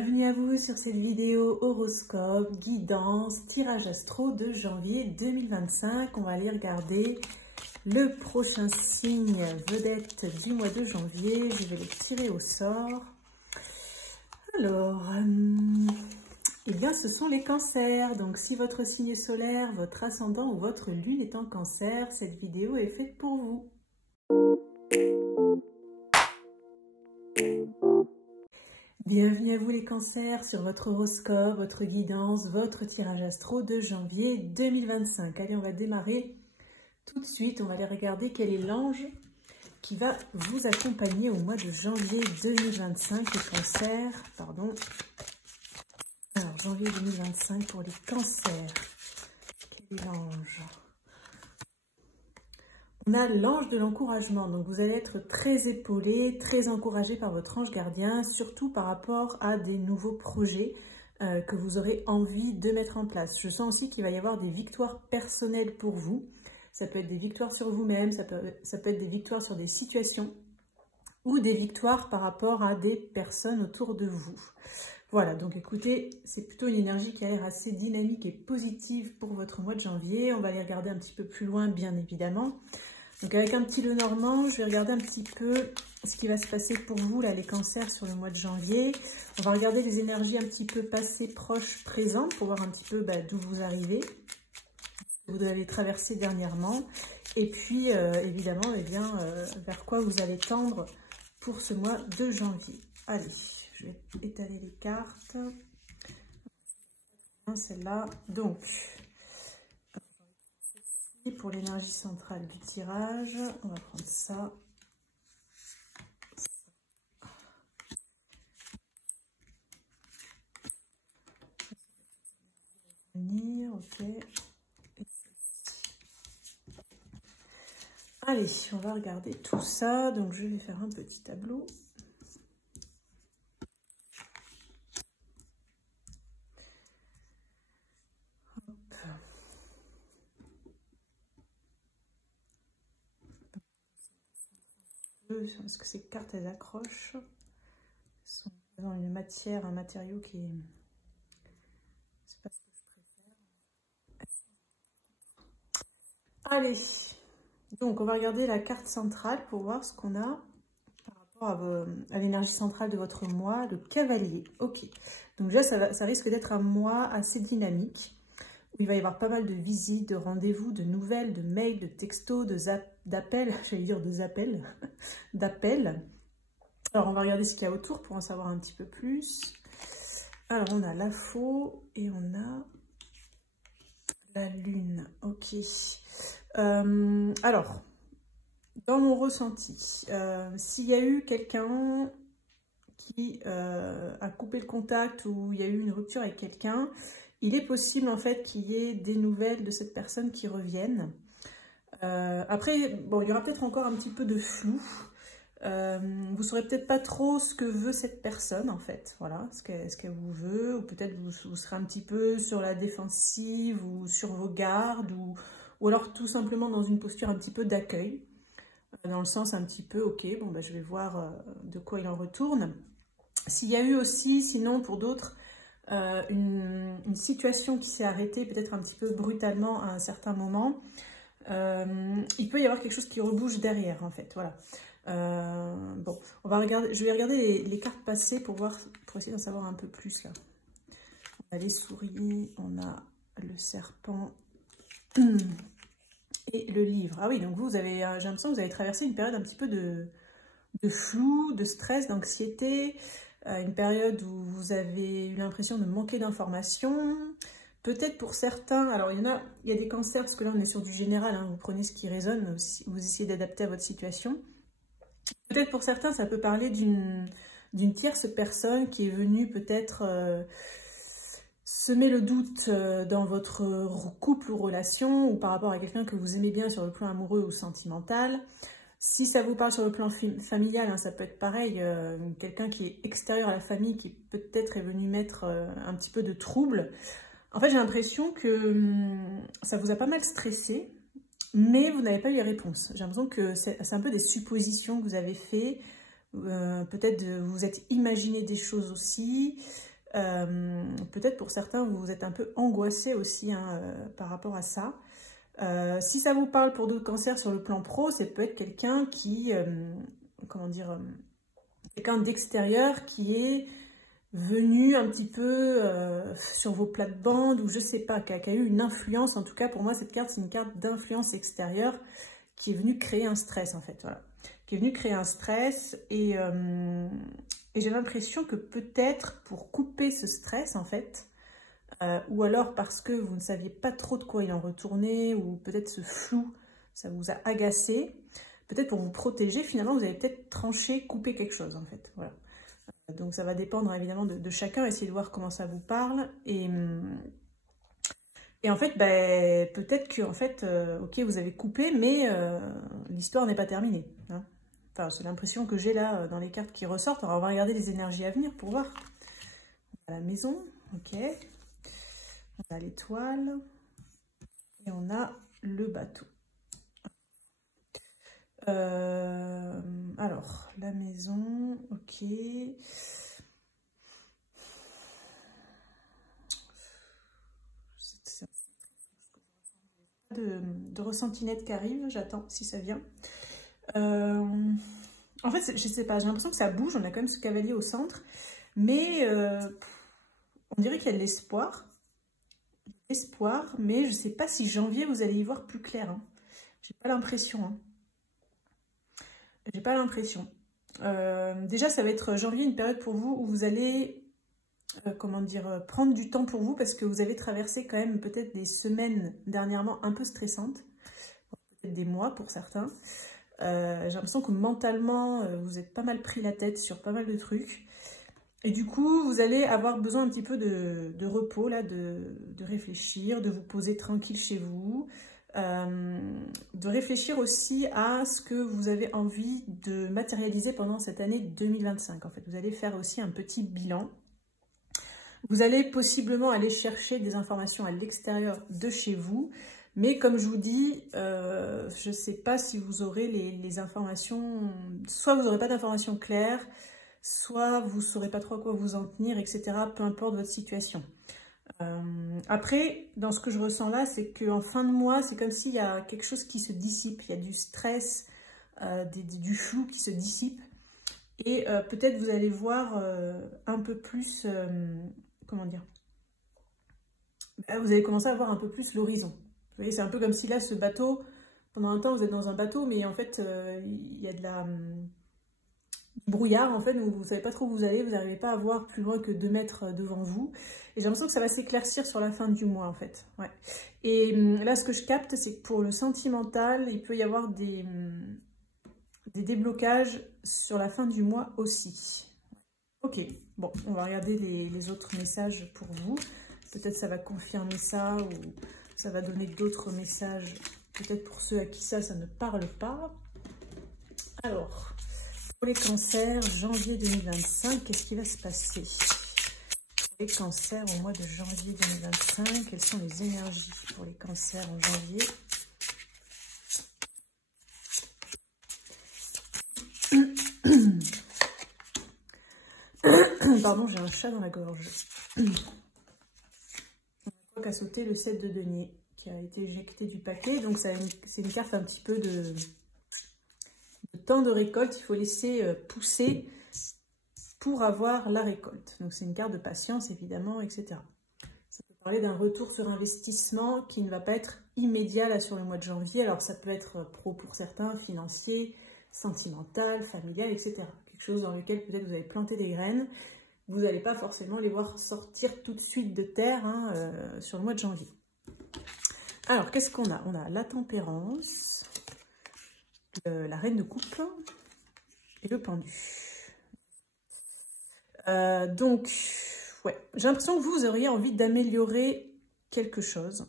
Bienvenue à vous sur cette vidéo horoscope, guidance, tirage astro de janvier 2025. On va aller regarder le prochain signe vedette du mois de janvier. Je vais le tirer au sort. Alors, eh bien ce sont les cancers. Donc si votre signe solaire, votre ascendant ou votre lune est en cancer, cette vidéo est faite pour vous. Bienvenue à vous les cancers sur votre horoscope, votre guidance, votre tirage astro de janvier 2025. Allez, on va démarrer tout de suite. On va aller regarder quel est l'ange qui va vous accompagner au mois de janvier 2025, les cancers. Pardon. Alors, janvier 2025 pour les cancers. Quel est l'ange ? On a l'ange de l'encouragement, donc vous allez être très épaulé, très encouragé par votre ange gardien, surtout par rapport à des nouveaux projets que vous aurez envie de mettre en place. Je sens aussi qu'il va y avoir des victoires personnelles pour vous. Ça peut être des victoires sur vous-même, ça peut être des victoires sur des situations ou des victoires par rapport à des personnes autour de vous. Voilà, donc écoutez, c'est plutôt une énergie qui a l'air assez dynamique et positive pour votre mois de janvier. On va aller regarder un petit peu plus loin, bien évidemment. Donc avec un petit Lenormand, je vais regarder un petit peu ce qui va se passer pour vous, là, les cancers, sur le mois de janvier. On va regarder les énergies un petit peu passées, proches, présentes, pour voir un petit peu d'où vous arrivez, ce que vous avez traversé dernièrement. Et puis, évidemment, vers quoi vous allez tendre pour ce mois de janvier. Allez, je vais étaler les cartes. Celle-là, donc... Pour l'énergie centrale du tirage, on va prendre ça. Ok. Allez, on va regarder tout ça. Donc, je vais faire un petit tableau. Est-ce que ces cartes, elles accrochent? Elles sont dans une matière, un matériau qui est... C'est pas ce que je préfère. Allez, donc on va regarder la carte centrale pour voir ce qu'on a par rapport à l'énergie centrale de votre mois, le cavalier. Ok, donc déjà ça risque d'être un mois assez dynamique, où il va y avoir pas mal de visites, de rendez-vous, de nouvelles, de mails, de textos, d'appels, j'allais dire de zappels, d'appels. Alors, on va regarder ce qu'il y a autour pour en savoir un petit peu plus. Alors, on a la faux et on a la lune. Ok. Alors, dans mon ressenti, s'il y a eu quelqu'un qui a coupé le contact ou il y a eu une rupture avec quelqu'un, il est possible en fait qu'il y ait des nouvelles de cette personne qui reviennent. Après, bon, il y aura peut-être encore un petit peu de flou. Vous saurez peut-être pas trop ce que veut cette personne en fait, voilà, ce qu'elle vous veut, ou peut-être vous serez un petit peu sur la défensive ou sur vos gardes, ou alors tout simplement dans une posture un petit peu d'accueil, dans le sens un petit peu, ok, bon je vais voir de quoi il en retourne. S'il y a eu aussi, sinon pour d'autres, une situation qui s'est arrêtée peut-être un petit peu brutalement à un certain moment, il peut y avoir quelque chose qui rebouge derrière en fait, voilà. Bon, je vais regarder les cartes passées pour essayer d'en savoir un peu plus là. On a les souris, on a le serpent et le livre. Ah oui, donc vous avez, j'ai l'impression que vous avez traversé une période un petit peu de flou, de stress, d'anxiété, une période où vous avez eu l'impression de manquer d'informations. Peut-être pour certains, alors il y a des cancers, parce que là on est sur du général, hein, vous prenez ce qui résonne, vous essayez d'adapter à votre situation. Peut-être pour certains, ça peut parler d'une tierce personne qui est venue peut-être semer le doute dans votre couple ou relation, ou par rapport à quelqu'un que vous aimez bien sur le plan amoureux ou sentimental. Si ça vous parle sur le plan familial, hein, ça peut être pareil, quelqu'un qui est extérieur à la famille, qui peut-être est venu mettre un petit peu de trouble. En fait, j'ai l'impression que ça vous a pas mal stressé, mais vous n'avez pas eu les réponses. J'ai l'impression que c'est un peu des suppositions que vous avez fait. Peut-être vous êtes imaginé des choses aussi. Peut-être pour certains, vous êtes un peu angoissé aussi hein, par rapport à ça. Si ça vous parle pour d'autres cancers sur le plan pro, c'est peut-être quelqu'un qui, comment dire, quelqu'un d'extérieur qui est venu un petit peu sur vos plates-bandes ou je sais pas, qui a eu une influence. En tout cas, pour moi, cette carte, c'est une carte d'influence extérieure qui est venue créer un stress, en fait. Voilà. Qui est venue créer un stress et j'ai l'impression que peut-être pour couper ce stress, en fait, ou alors parce que vous ne saviez pas trop de quoi il en retournait, ou peut-être ce flou, ça vous a agacé, peut-être pour vous protéger, finalement, vous avez peut-être tranché, coupé quelque chose, en fait. Voilà. Donc ça va dépendre évidemment de chacun, essayez de voir comment ça vous parle. Et en fait, ben, peut-être que en fait, ok, vous avez coupé, mais l'histoire n'est pas terminée. Hein. Enfin, c'est l'impression que j'ai là dans les cartes qui ressortent. Alors on va regarder les énergies à venir pour voir. On a la maison, ok. On a l'étoile. Et on a le bateau. Alors, la maison, ok. De ressenti net qui arrive, j'attends si ça vient. En fait, je sais pas, j'ai l'impression que ça bouge, on a quand même ce cavalier au centre, mais on dirait qu'il y a de l'espoir. Mais je sais pas si janvier vous allez y voir plus clair. Hein. J'ai pas l'impression. Hein. J'ai pas l'impression. Déjà, ça va être janvier, une période pour vous où vous allez, comment dire, prendre du temps pour vous parce que vous avez traversé quand même peut-être des semaines dernièrement un peu stressantes, peut-être des mois pour certains. J'ai l'impression que mentalement, vous êtes pas mal pris la tête sur pas mal de trucs. Et du coup, vous allez avoir besoin un petit peu de repos, là, de réfléchir, de vous poser tranquille chez vous, de réfléchir aussi à ce que vous avez envie de matérialiser pendant cette année 2025. En fait, vous allez faire aussi un petit bilan. Vous allez possiblement aller chercher des informations à l'extérieur de chez vous, mais comme je vous dis, je ne sais pas si vous aurez les informations, soit vous n'aurez pas d'informations claires, soit vous ne saurez pas trop à quoi vous en tenir, etc. Peu importe votre situation. Après, dans ce que je ressens là, c'est qu'en fin de mois, c'est comme s'il y a quelque chose qui se dissipe, il y a du stress, du flou qui se dissipe. Et peut-être vous allez voir un peu plus, comment dire, vous allez commencer à voir un peu plus l'horizon. Vous voyez, c'est un peu comme si là, ce bateau, pendant un temps, vous êtes dans un bateau, mais en fait, il y a du brouillard, en fait, donc vous ne savez pas trop où vous allez, vous n'arrivez pas à voir plus loin que 2 mètres devant vous. Et j'ai l'impression que ça va s'éclaircir sur la fin du mois, en fait. Ouais. Et là, ce que je capte, c'est que pour le sentimental, il peut y avoir des déblocages sur la fin du mois aussi. Ok, bon, on va regarder les autres messages pour vous. Peut-être ça va confirmer ça ou ça va donner d'autres messages, peut-être pour ceux à qui ça ne parle pas. Alors, pour les cancers, janvier 2025, qu'est-ce qui va se passer? Pour les cancers au mois de janvier 2025, quelles sont les énergies pour les cancers en janvier? Pardon, j'ai un chat dans la gorge. On a sauté le 7 de denier qui a été éjecté du paquet. Donc c'est une carte un petit peu de temps de récolte. Il faut laisser pousser pour avoir la récolte. Donc c'est une carte de patience évidemment, etc. Ça peut parler d'un retour sur investissement qui ne va pas être immédiat là sur le mois de janvier. Alors ça peut être pro pour certains, financier, sentimental, familial, etc. Quelque chose dans lequel peut-être vous avez planté des graines. Vous n'allez pas forcément les voir sortir tout de suite de terre hein, sur le mois de janvier. Alors, qu'est-ce qu'on a? On a la tempérance, la reine de coupe et le pendu. Donc, ouais, j'ai l'impression que vous auriez envie d'améliorer quelque chose,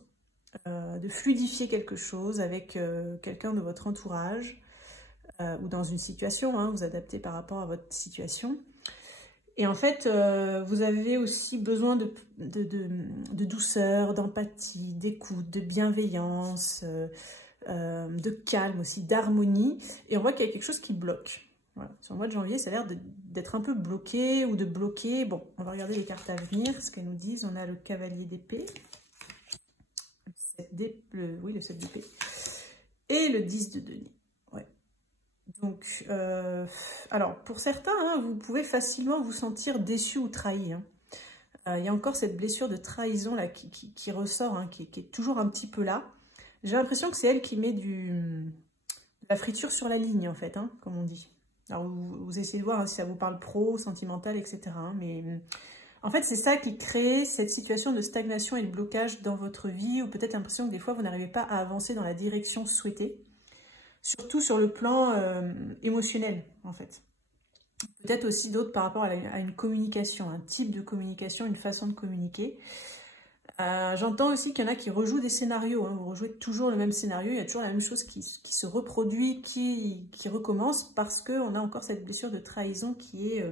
de fluidifier quelque chose avec quelqu'un de votre entourage ou dans une situation, hein, vous adaptez par rapport à votre situation. Et en fait, vous avez aussi besoin de douceur, d'empathie, d'écoute, de bienveillance, de calme aussi, d'harmonie. Et on voit qu'il y a quelque chose qui bloque. Voilà. Sur le mois de janvier, ça a l'air d'être un peu bloqué ou de bloquer. Bon, on va regarder les cartes à venir, ce qu'elles nous disent. On a le cavalier d'épée, oui, le 7 d'épée, et le 10 de denier. Ouais. Donc, alors, pour certains, hein, vous pouvez facilement vous sentir déçu ou trahi. Hein. Il y a encore cette blessure de trahison là, qui ressort, hein, qui est toujours un petit peu là. J'ai l'impression que c'est elle qui met de la friture sur la ligne, en fait, hein, comme on dit. Alors, vous essayez de voir hein, si ça vous parle pro, sentimental, etc. Hein, mais en fait, c'est ça qui crée cette situation de stagnation et de blocage dans votre vie, ou peut-être l'impression que des fois, vous n'arrivez pas à avancer dans la direction souhaitée, surtout sur le plan émotionnel, en fait. Peut-être aussi d'autres par rapport à une communication, un type de communication, une façon de communiquer. J'entends aussi qu'il y en a qui rejouent des scénarios, hein. Vous rejouez toujours le même scénario, il y a toujours la même chose qui se reproduit, qui recommence parce qu'on a encore cette blessure de trahison qui est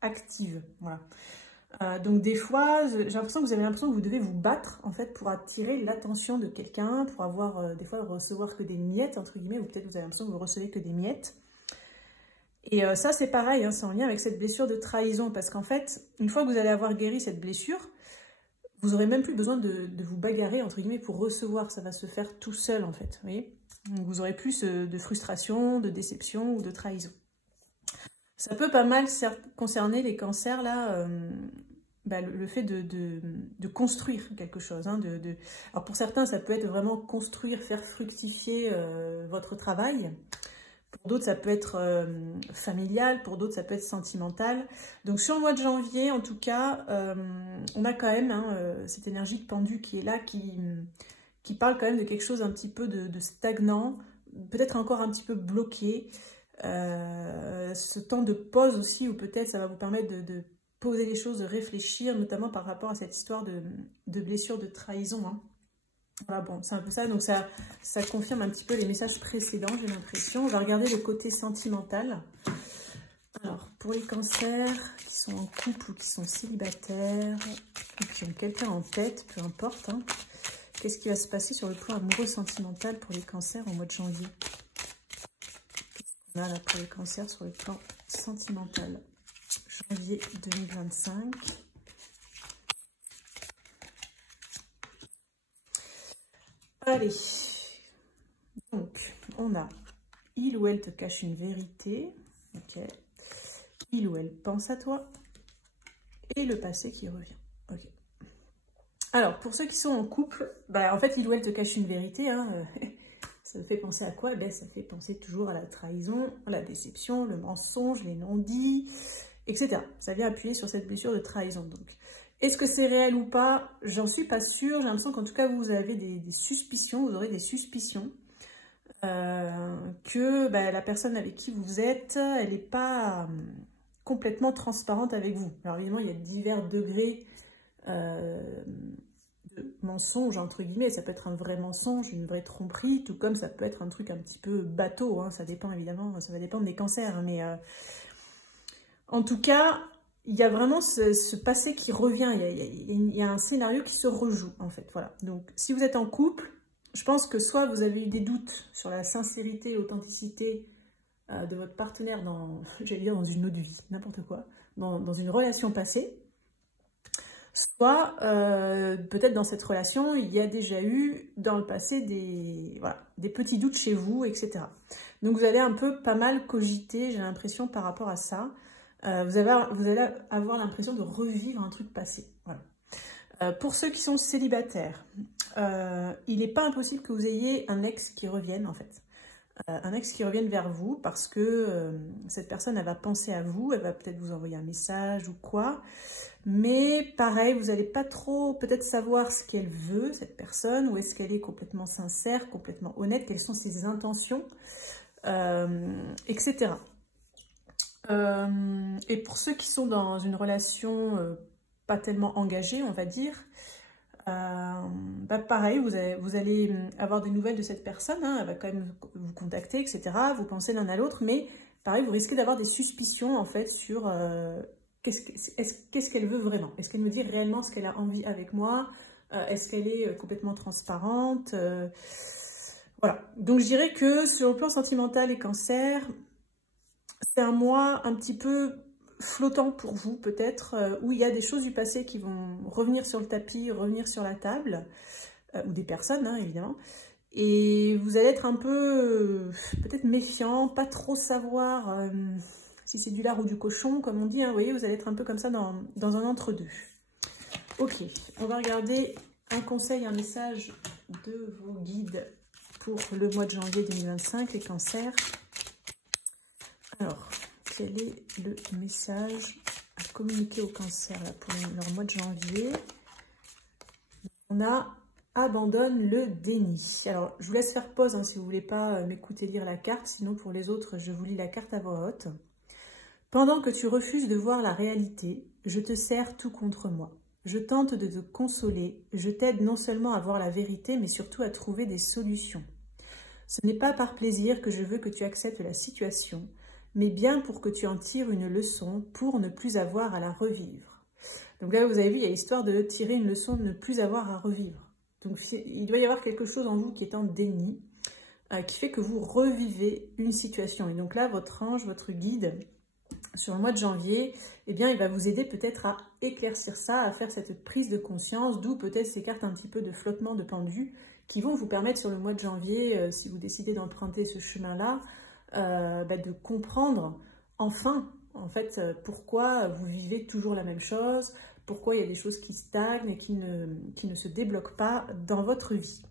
active. Voilà. Donc des fois, j'ai l'impression que vous avez l'impression que vous devez vous battre en fait pour attirer l'attention de quelqu'un, pour avoir des fois recevoir que des miettes entre guillemets, ou peut-être vous avez l'impression que vous recevez que des miettes. Et ça c'est pareil, hein, c'est en lien avec cette blessure de trahison parce qu'en fait, une fois que vous allez avoir guéri cette blessure, vous n'aurez même plus besoin de vous bagarrer, entre guillemets, pour recevoir. Ça va se faire tout seul, en fait. Vous voyez? Donc, vous aurez plus de frustration, de déception ou de trahison. Ça peut pas mal concerner les cancers, là, le fait de construire quelque chose. Hein, Alors, pour certains, ça peut être vraiment construire, faire fructifier votre travail. Pour d'autres, ça peut être familial, pour d'autres, ça peut être sentimental. Donc, sur le mois de janvier, en tout cas, on a quand même hein, cette énergie de pendu qui est là, qui parle quand même de quelque chose un petit peu de stagnant, peut-être encore un petit peu bloqué. Ce temps de pause aussi, où peut-être ça va vous permettre de poser les choses, de réfléchir, notamment par rapport à cette histoire de blessure, de trahison. Hein. Voilà, bon, c'est un peu ça. Donc, ça confirme un petit peu les messages précédents, j'ai l'impression. On va regarder le côté sentimental. Alors, pour les cancers qui sont en couple ou qui sont célibataires, ou qui ont quelqu'un en tête, peu importe, hein, qu'est-ce qui va se passer sur le plan amoureux sentimental pour les cancers au mois de janvier? Qu'est-ce qu'on a là pour les cancers sur le plan sentimental? Janvier 2025. Allez, donc on a il ou elle te cache une vérité, ok, il ou elle pense à toi, et le passé qui revient, ok. Alors, pour ceux qui sont en couple, en fait, il ou elle te cache une vérité, hein, ça fait penser à quoi? Ça fait penser toujours à la trahison, à la déception, le mensonge, les non-dits, etc. Ça vient appuyer sur cette blessure de trahison, donc. Est-ce que c'est réel ou pas? J'en suis pas sûre. J'ai l'impression qu'en tout cas, vous avez des suspicions, vous aurez des suspicions que la personne avec qui vous êtes, elle n'est pas complètement transparente avec vous. Alors évidemment, il y a divers degrés de mensonge, entre guillemets. Ça peut être un vrai mensonge, une vraie tromperie, tout comme ça peut être un truc un petit peu bateau. Hein. Ça dépend évidemment, ça va dépendre des cancers. Mais en tout cas... il y a vraiment ce passé qui revient, il y a un scénario qui se rejoue en fait, voilà. Donc si vous êtes en couple, je pense que soit vous avez eu des doutes sur la sincérité, l'authenticité de votre partenaire j'allais dire dans une autre vie, n'importe quoi, dans une relation passée, soit peut-être dans cette relation, il y a déjà eu dans le passé des petits doutes chez vous, etc. Donc vous allez un peu pas mal cogiter, j'ai l'impression, par rapport à ça. Vous allez avoir l'impression de revivre un truc passé. Voilà. Pour ceux qui sont célibataires, il n'est pas impossible que vous ayez un ex qui revienne, en fait. Un ex qui revienne vers vous parce que cette personne, elle va penser à vous, elle va peut-être vous envoyer un message ou quoi. Mais pareil, vous n'allez pas trop peut-être savoir ce qu'elle veut, cette personne, ou est-ce qu'elle est complètement sincère, complètement honnête, quelles sont ses intentions, etc. Et pour ceux qui sont dans une relation pas tellement engagée, on va dire, pareil, vous allez avoir des nouvelles de cette personne, hein, elle va quand même vous contacter, etc. Vous pensez l'un à l'autre, mais pareil, vous risquez d'avoir des suspicions en fait sur qu'est-ce qu'elle veut vraiment. Est-ce qu'elle me dit réellement ce qu'elle a envie avec moi? Est-ce qu'elle est complètement transparente? Voilà. Donc je dirais que sur le plan sentimental et cancer, c'est un mois un petit peu flottant pour vous peut-être, où il y a des choses du passé qui vont revenir sur le tapis, revenir sur la table, ou des personnes hein, évidemment, et vous allez être un peu peut-être méfiant, pas trop savoir si c'est du lard ou du cochon, comme on dit, hein, vous voyez, vous allez être un peu comme ça dans un entre-deux. Ok, on va regarder un conseil, un message de vos guides pour le mois de janvier 2025, les cancers. Alors, quel est le message à communiquer aux cancers là, pour leur mois de janvier? On a « Abandonne le déni ». Alors, je vous laisse faire pause hein, si vous ne voulez pas m'écouter lire la carte. Sinon, pour les autres, je vous lis la carte à voix haute. « Pendant que tu refuses de voir la réalité, je te serre tout contre moi. Je tente de te consoler. Je t'aide non seulement à voir la vérité, mais surtout à trouver des solutions. Ce n'est pas par plaisir que je veux que tu acceptes la situation, mais bien pour que tu en tires une leçon pour ne plus avoir à la revivre. » Donc là, vous avez vu, il y a l'histoire de tirer une leçon de ne plus avoir à revivre. Donc il doit y avoir quelque chose en vous qui est en déni, qui fait que vous revivez une situation. Et donc là, votre ange, votre guide, sur le mois de janvier, eh bien, il va vous aider peut-être à éclaircir ça, à faire cette prise de conscience, d'où peut-être ces cartes un petit peu de flottement de pendu, qui vont vous permettre sur le mois de janvier, si vous décidez d'emprunter ce chemin-là, de comprendre enfin, en fait, pourquoi vous vivez toujours la même chose, pourquoi il y a des choses qui stagnent et qui ne se débloquent pas dans votre vie.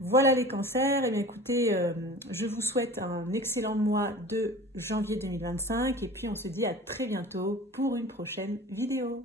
Voilà les cancers, et bien écoutez, je vous souhaite un excellent mois de janvier 2025 et puis on se dit à très bientôt pour une prochaine vidéo.